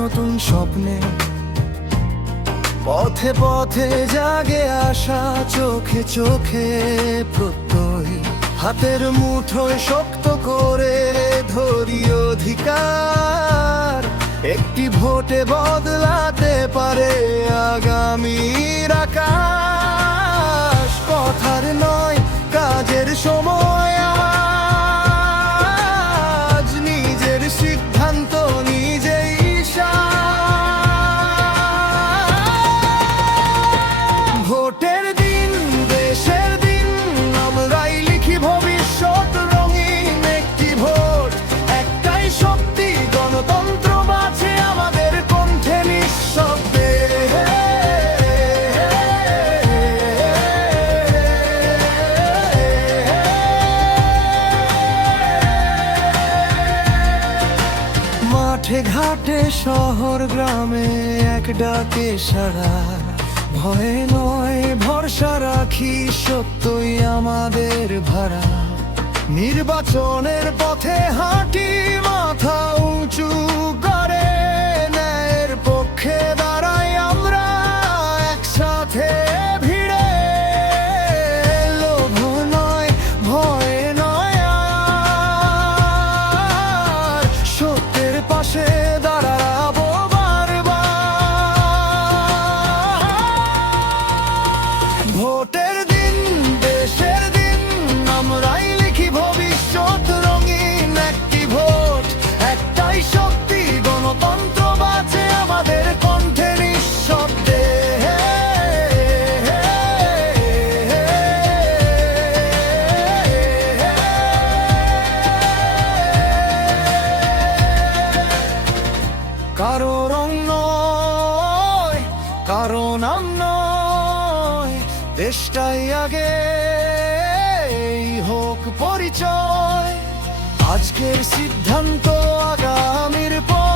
নতুন স্বপ্নে, পথে পথে জাগে আশা, চোখে চোখে প্রত্যয়। হাতের মুঠোয় শক্ত করে ধরি অধিকার, একটি ভোটে বদলাতে পারে আগামীর আকাশ। কথার নয় কাজের সময় আজ, নিজের সিদ্ধান্ত নিজেই ভোটের দিন, দেশের দিন, আমরাই লিখি ভবিষ্যৎ। রঙিন একটি ভোট, একটাই শক্তি, গণতন্ত্র বাঁচে আমাদের কণ্ঠে নিঃশব্দে। মাঠে ঘাটে শহর গ্রামে এক ডাকে সাড়া, ভয়ে নয় ভরসা রাখি, সত্যই আমাদের ভাড়া। নির্বাচনের পথে হাঁটি মাথা উঁচু করে, ন্যায়ের পক্ষে দাঁড়াই আমরা একসাথে ভিড়ে। লোভ নয়, ভয় নয় আর, সত্যের পাশে দাঁড়াবো বারবার। ভোটের দিন, দেশের দিন, আমরাই লিখি ভবিষ্যৎ। রঙিন একটি ভোট, একটাই শক্তি, গণতন্ত্র বাঁচে আমাদের কণ্ঠে নিঃশব্দে। কারো রং নয়, কারো নাম নয়, দেশটাই আগে হোক পরিচয়। আজকের সিদ্ধান্ত আগামীর পথ,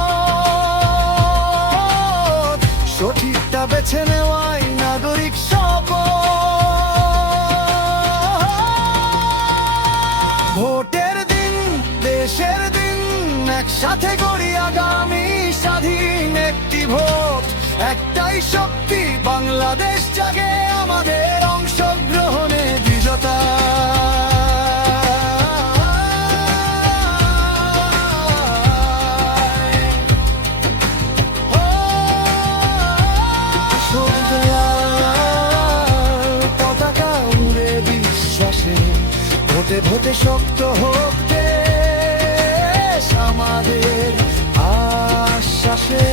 সঠিকটা বেছে নেওয়াই নাগরিক শপথ। ভোটের দিন, দেশের দিন, একসাথে গড়ি আগামী স্বাধীন একটি ভোট, একটাই শক্তি, বাংলাদেশ জাগে আমাদের অংশগ্রহণে দৃঢ়তা। পতাকা উড়ে বিশ্বাসে, ভোটে ভোটে শক্ত হোক দেশ আমাদের আশ্বাসে।